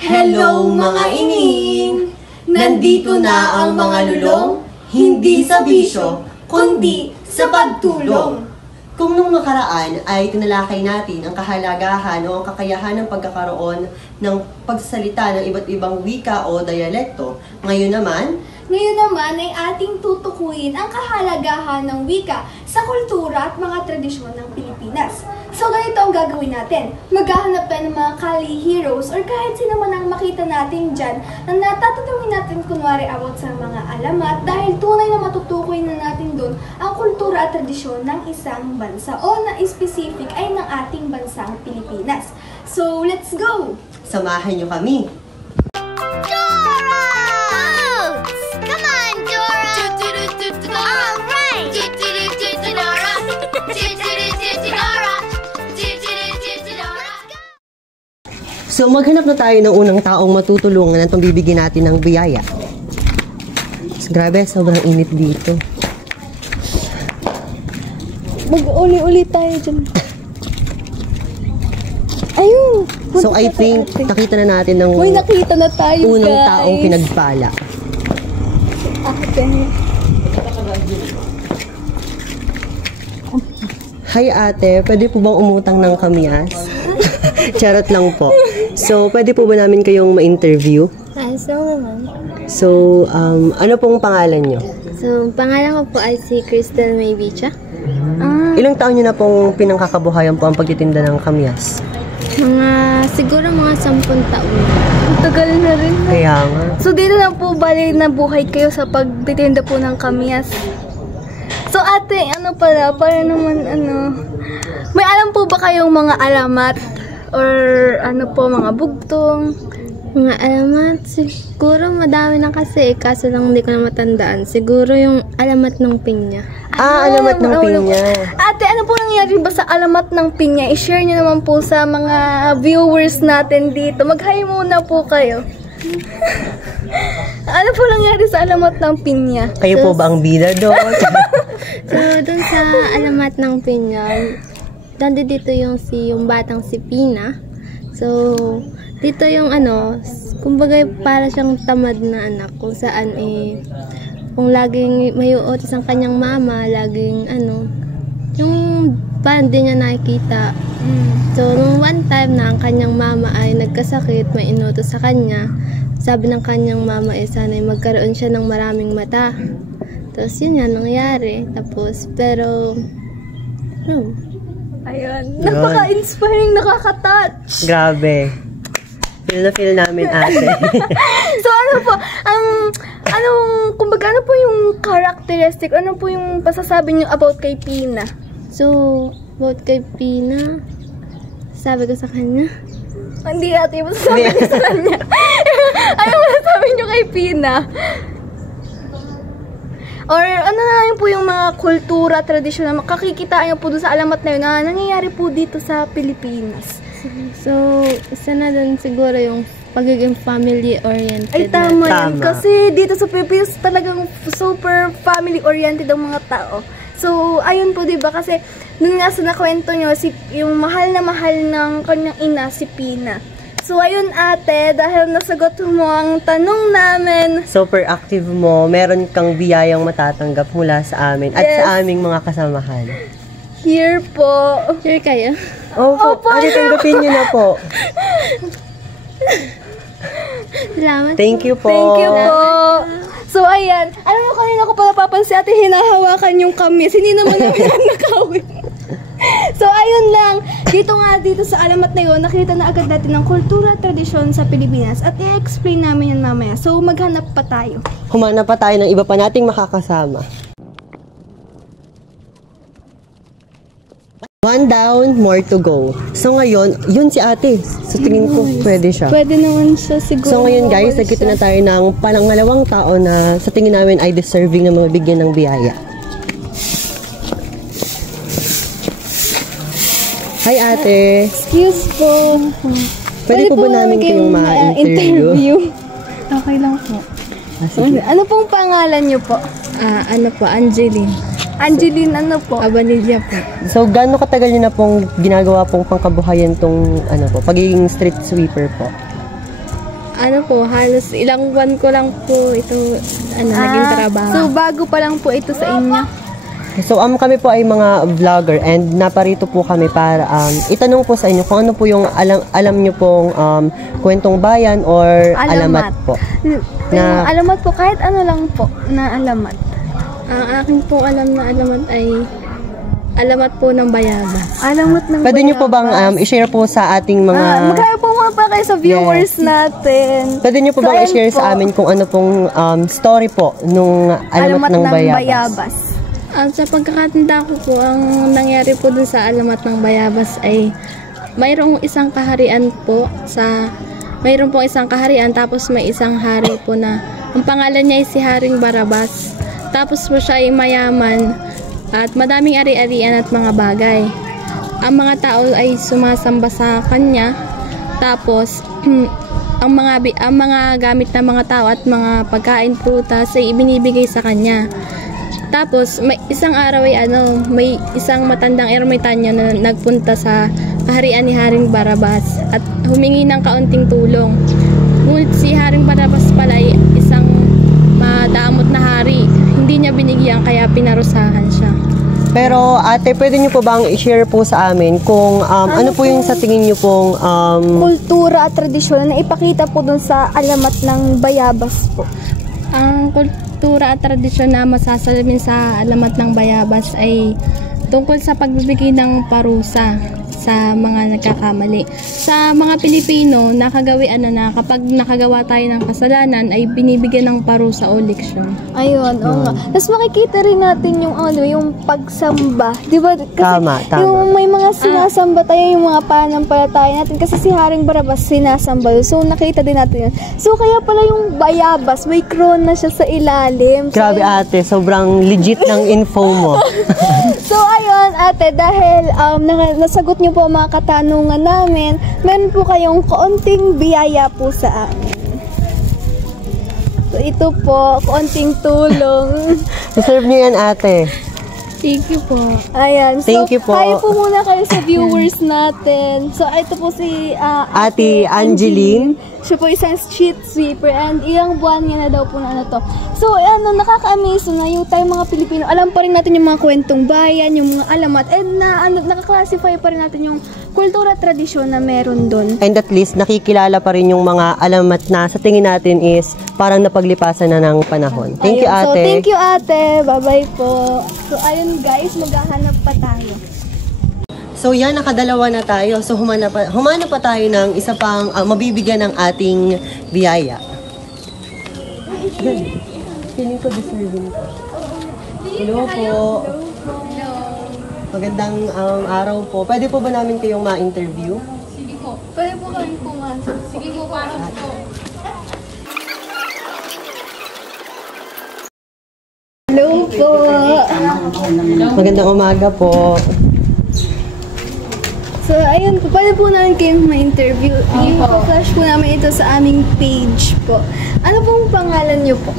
Hello mga ining! Nandito na ang mga lulong, hindi sa bisyo, kundi sa pagtulong. Kung nung nakaraan ay tinalakay natin ang kahalagahan o ang kakayahan ng pagkakaroon ng pagsasalita ng iba't ibang wika o dialekto, ngayon naman ay ating tutukuyin ang kahalagahan ng wika sa kultura at mga tradisyon ng Pilipinas. So ganito ang gagawin natin. Maghahanap tayo ng mga Kali heroes or kahit sino man ang makita natin dyan na natatanungin natin kunwari about sa mga alamat dahil tunay na matutukoy na natin doon ang kultura at tradisyon ng isang bansa o na specific ay ng ating bansang Pilipinas. So let's go! samahan nyo kami. So maghanap na tayo ng unang taong matutulungan at bibigyan natin ng biyaya. Grabe, sobrang init dito. Mag-uli-uli tayo dyan. Ayun! So I think nakita na natin ng nakita na tayo, unang guys. taong pinagpala. Okay. Hi ate, pwede po bang umutang ng kamyas? Charot lang po. So, pwede po ba namin kayong ma-interview? So naman. So, ano pong pangalan nyo? So, pangalan ko po ay si Crystal May Bicha. Ilang taon nyo na pong pinangkakabuhayan po ang pagtitinda ng kamyas? Siguro mga 10 taon. Ang tagal na rin. Kaya nga. So, dito na po bali na buhay kayo sa pagtitinda po ng kamyas. So, ate, para naman, may alam po ba kayong mga alamat? Or mga bugtong? Mga alamat, siguro madami na kasi, kaso lang hindi ko na matandaan. Siguro yung alamat ng pinya. Alamat ng pinya. Ate, ano po nangyari ba sa alamat ng pinya? I-share nyo naman po sa mga viewers natin dito. Mag-hi muna po kayo. Ano po nangyari sa alamat ng pinya? Kayo po ba ang bida doon? So, dun sa alamat ng pinya, dito yung batang si Pina. So, dito yung kumbaga para siyang tamad na anak kung saan kung laging may utos ang kanyang mama, laging yung parang di niya nakikita. So, nung one time na ang kanyang mama ay nagkasakit, may inutos sa kanya. Sabi ng kanyang mama sana magkaroon siya ng maraming mata. Tapos yun yan nangyari. Tapos, pero ayun, napaka-inspiring, nakaka-touch. Grabe. Feel na feel namin ate. So kumbaga ano po yung characteristic, ano po yung pasasabi niyo about kay Pina? So, about kay Pina, sabi ko sa kanya. Hindi natin yung masasabi niyo sa kanya. Ano masasabi niyo kay Pina? Or ano na lang po yung mga kultura, tradisyon na makakikita nyo po doon sa alamat na yun na nangyayari po dito sa Pilipinas. So, isa na dun siguro yung pagiging family-oriented. Ay, tama yan. Kasi dito sa Pilipinas talagang super family-oriented ang mga tao. So, ayun po, diba? Kasi dun nga sa nakwento nyo, yung mahal na mahal ng kanyang ina, si Pina. So, ayun ate, dahil nasagot mo ang tanong namin. Super active mo, meron kang biyayang matatanggap mula sa amin at sa aming mga kasamahan. Here po. Here kayo? Opo. Ate, tanggapin nyo na po. Salamat. Thank you po. Thank you po. So, ayan. Alam mo, kanina ko pala papansin ate, hinahawakan yung kamyas. Hindi naman namin nakawin. So, ayun lang. Dito sa alamat na yun, nakita na agad natin ng kultura at tradisyon sa Pilipinas at i-explain namin yun mamaya. So, maghanap pa tayo. Humanap pa tayo ng iba pa nating makakasama. One down, more to go. So ngayon, yun si ate. So tingin ko, pwede siya. Pwede naman siya siguro. So ngayon guys, nagkita na tayo ng pangalawang tao na sa tingin namin ay deserving na mabigyan ng biyaya. Hi ate. Excuse po. Pwede po ba namin kayong ma-interview? Okay lang po. Sige. Ano pong pangalan niyo po? Angeline. Angeline, ano po? Abanilla po. So, gaano katagal niyo na pong ginagawa pong pangkabuhayan tong pagiging street sweeper po? Ano po, halos ilang buwan ko lang po ito naging trabaho. So, bago pa lang po ito sa inyo. So kami po ay mga vlogger and naparito po kami para itanong po sa inyo kung ano po yung alam nyo pong kwentong bayan or alamat po. Na, alamat po, kahit ano lang po na alamat. Ang aking pong alam na alamat ay alamat po ng Bayabas. Alamat ng Pwede nyo po bang i-share po sa ating mga... magkaya po mga pa kayo sa viewers natin. Pwede nyo po bang i-share sa amin kung ano pong story po nung alamat ng Bayabas? Sa pagkakatanda ko po, ang nangyari po dun sa alamat ng Bayabas ay mayroong isang kaharian po mayroong pong isang kaharian tapos may isang hari po na ang pangalan niya ay si Haring Barabas. Tapos po siya ay mayaman at madaming ari-arian at mga bagay. Ang mga tao ay sumasamba sa kanya. Tapos ang mga gamit ng mga tao at mga pagkain, prutas ay ibinibigay sa kanya. Tapos may isang araw ay may isang matandang ermitanyo na nagpunta sa kaharian ni Haring Barabas at humingi ng kaunting tulong. Ngunit si Haring Barabas pala ay isang madamot na hari. Hindi niya binigyan kaya pinarusahan siya. Pero ate, pwede nyo po bang i-share po sa amin kung ano po yung sa tingin nyo pong kultura at tradisyon na ipakita po dun sa alamat ng Bayabas po? Ang kultura at tradisyon na masasalamin sa alamat ng Bayabas ay tungkol sa pagbibigay ng parusa sa mga nagkakamali. Sa mga Pilipino, nakagawian na kapag nakagawa tayo ng kasalanan ay binibigyan ng parusa o leksyon. Ayun, oo nga. Tapos makikita rin natin yung pagsamba. Di ba? Kasi Tama. yung may mga sinasamba tayo, yung mga pananampalataya natin. Kasi si Haring Barabas sinasamba. So nakita din natin yun. So kaya pala yung Bayabas, may crown na siya sa ilalim. Grabe ate, sobrang legit ng info mo. So ayun ate, dahil nasagot niyo po mga katanungan namin, meron po kayong kaunting biyaya po sa amin. So ito po, kaunting tulong. Deserve niyo yan ate. Thank you po. Ayan. Thank you po. Hi po muna kayo sa viewers natin. So ito po si Ate Angeline. Siya po isang street sweeper and ilang buwan niya na daw po na to. So nakaka-amaze na yung tayong mga Pilipino. Alam pa rin natin yung mga kwentong bayan, yung mga alamat, and nakaklasify pa rin natin yung kultura at tradisyon na meron doon. And at least nakikilala pa rin yung mga alamat na sa tingin natin is parang napaglipasan na ng panahon. Thank you ate. So thank you ate. Bye-bye po. So ayun guys, maghahanap pa tayo. So yan, nakadalawa na tayo. So humana pa tayo ng isa pang mabibigyan ng ating biyaya. Feeling ko deserving ko. Hello po. Magandang araw po. Pwede po ba namin kayong ma-interview? Sige po. Pwede po kami pumasok. Sige po, pasok po. Hello po. Magandang umaga po. So, ayun po, pwede po namin kayong ma-interview. I-flash po namin ito sa aming page po. Ano pong pangalan niyo po?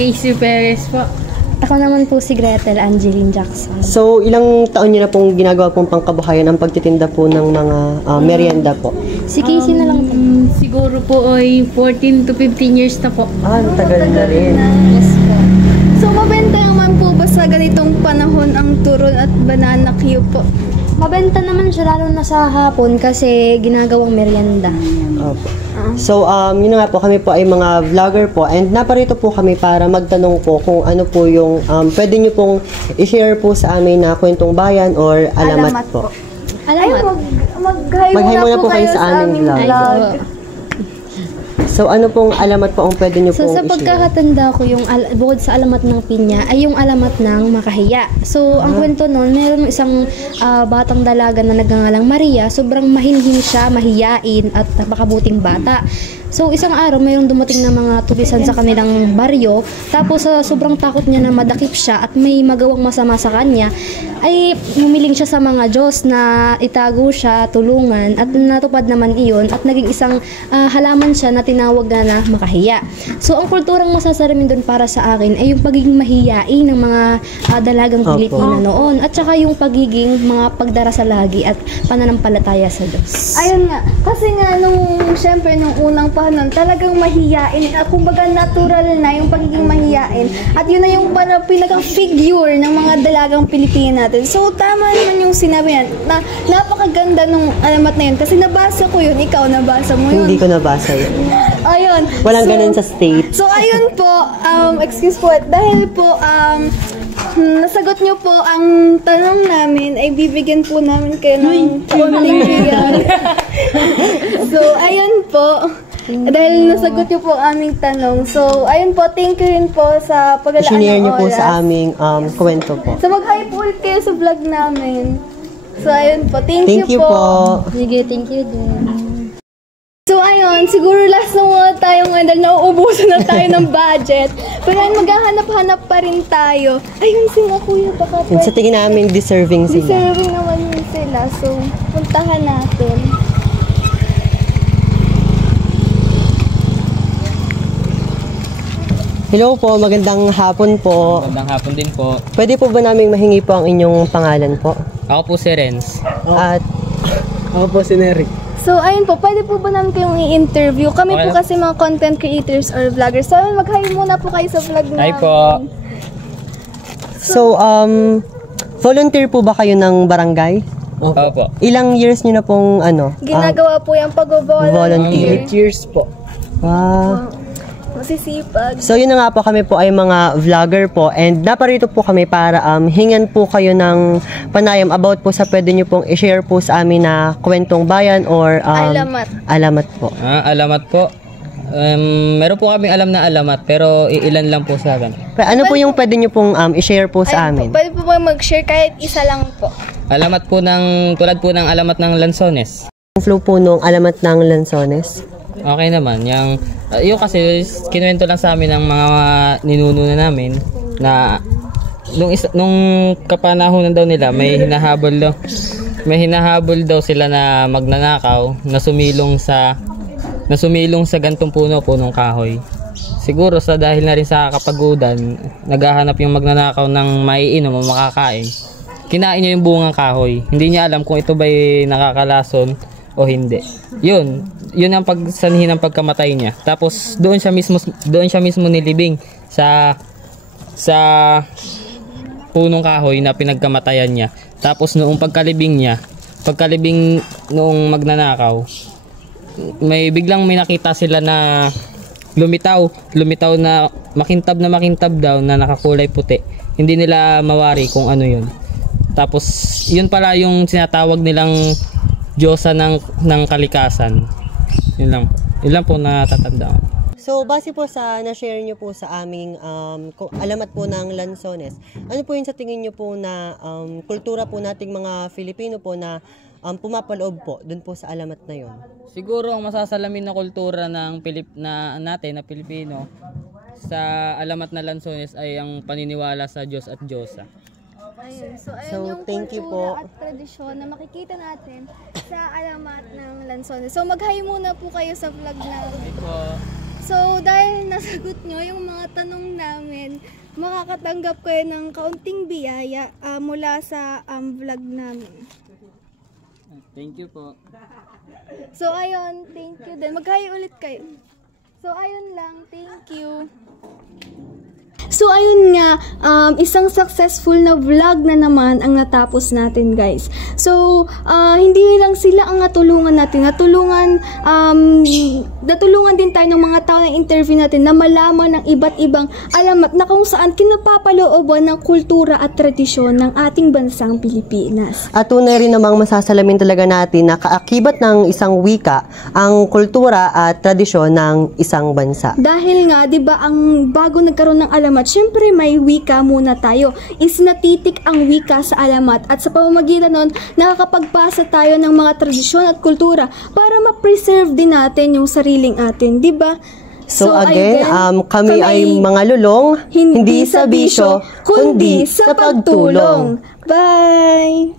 Casey Perez po. Ako naman po si Gretel Angeline Jackson. So, ilang taon niyo na pong ginagawa pong pangkabuhayan ang pagtitinda po ng mga merienda po? Si Casey na lang po. Siguro po ay 14 to 15 years na po. Tagal na rin. Yes po. So, mabenta naman po ba sa ganitong panahon ang turon at banana Q po? Mabenta naman siya lalo na sa hapon kasi ginagawang merienda. Opo. So, yun nga po, kami po ay mga vlogger po and naparito po kami para magtanong po kung ano po yung pwede nyo pong i-share po sa amin na kwentong bayan or alamat po. Alamat. Mag-hi muna po kayo sa aming vlog. So, ano pong alamat po ang pwede nyo So pong sa i-share? pagkakatanda ko, yung bukod sa alamat ng pinya, ay yung alamat ng makahiya. So ang kwento nun, meron isang batang dalaga na nagngangalang Maria. Sobrang mahinhin siya, mahiyain at makabuting bata. So isang araw, mayroong dumating na mga tulisan sa kanilang baryo. Tapos sobrang takot niya na madakip siya at may magawang masama sa kanya, ay humiling siya sa mga Diyos na itago siya, tulungan, at natupad naman iyon at naging isang halaman siya na tinawag na makahiya. So ang kulturang masasalamin doon para sa akin ay yung pagiging mahiyain ng mga dalagang Pilipina noon at saka yung pagiging mga pagdarasal lagi at pananampalataya sa Diyos. Ayun nga. Kasi nga, syempre, nung unang nun, talagang mahiyain. Kumbaga natural na yung pagiging mahiyain. At yun na yung pinaka-figure ng mga dalagang Pilipino natin. So, tama naman yung sinabi yan, na napakaganda nung alamat na yun. Kasi nabasa ko yun, ikaw nabasa mo yun. Hindi ko nabasa yun. Ayun. Walang ganun sa state. So, ayun po, excuse po, dahil po, nasagot nyo po ang tanong namin, ay bibigyan po namin kayo ng konting bigyan. So, ayun po. Dahil nasagot nyo po aming tanong. So, ayun po, thank you rin po sa paglalaan ng oras. Sinare nyo po sa aming kwento po. So, mag-hi po ulit kayo sa vlog namin. So, ayun po, thank you po. Sige, thank you din. So ayun, siguro last na muna tayo ngayon dahil nauubusan na tayo ng budget. Pero ayun, maghahanap-hanap pa rin tayo. Ayun, sila kuya, baka Yun, sa tingin namin, deserving sila. deserving naman yun sila. So, puntahan natin. Hello po, magandang hapon po. Magandang hapon din po. Pwede po ba namin mahingi po ang inyong pangalan po? Ako po si Renz. At Ako po si Nerik. So ayun po, pwede po ba namin kayong i-interview? Kami po kasi mga content creators or vloggers. So ayun, mag-hi muna po kayo sa vlog namin. Hi po. so, volunteer po ba kayo ng barangay? Opo. Ilang years nyo na pong Ginagawa po yung pag-volunteer. Cheers po. Masisipag. So yun na nga po, kami po ay mga vlogger po and naparito po kami para hingan po kayo ng panayam about po sa pwede nyo pong i-share po sa amin na kwentong bayan or alamat po. Alamat po. Meron po kaming alam na alamat pero ilan lang po sa akin. Ano po yung pwede nyo pong i-share po sa amin? Pwede po ba mag-share kahit isa lang po? Alamat po tulad po ng alamat ng Lanzones. Yung flow po nung alamat ng Lanzones. Okay naman. Yung kasi kinuwento lang sa amin ng mga ninuno na namin na nung kapanahonan daw nila may hinahabol daw sila na magnanakaw na sumilong sa gantong punong kahoy. Siguro dahil na rin sa kapagudan, naghahanap yung magnanakaw ng maiinom o makakain. Kinain niya yung bungang kahoy. Hindi niya alam kung ito ba'y nakakalason o hindi. Yun ang pagsanhi ng pagkamatay niya. Tapos doon siya mismo nilibing sa punong kahoy na pinagkamatayan niya. Tapos noong pagkalibing noong magnanakaw, biglang may nakita sila na lumitaw na makintab daw na nakakulay puti. Hindi nila mawari kung ano yun. Tapos yun pala yung sinatawag nilang Diyosa ng kalikasan. Yun lang po natatandaan. So, base po sa na-share nyo po sa aming alamat po ng Lanzones, ano po yung sa tingin nyo po na kultura po nating mga Filipino po na pumapaloob po dun po sa alamat na yon? Siguro ang masasalamin na kultura ng natin na Pilipino sa alamat na Lanzones ay ang paniniwala sa Diyos at Diyosa. Ayun. So, ayun So, yung thank you kultura po. at tradisyon na makikita natin sa alamat ng Lanzones. So, mag-hi muna po kayo sa vlog namin. So, dahil nasagot nyo yung mga tanong namin, makakatanggap kayo ng kaunting biyaya mula sa vlog namin. Thank you po. So, ayun. Thank you din. Mag-hi ulit kayo. So, ayun lang. Thank you. So ayun nga, isang successful na vlog na naman ang natapos natin, guys. So hindi lang sila ang natulungan natin, natulungan din tayo ng mga tao na interview natin na malaman ng iba't ibang alamat na kung saan kinapapalooban ng kultura at tradisyon ng ating bansang Pilipinas. At tunay rin namang masasalamin talaga natin na kaakibat ng isang wika ang kultura at tradisyon ng isang bansa. Dahil nga, 'di ba, ang bago nagkaroon ng alamat, syempre may wika muna tayo. Isinatitik ang wika sa alamat at sa pamamagitan nun, nakakapagpasa tayo ng mga tradisyon at kultura para ma-preserve din natin yung sariling atin, 'di ba? So again, kami ay mga lulong, hindi sa bisyo, kundi sa pagtulong. Bye!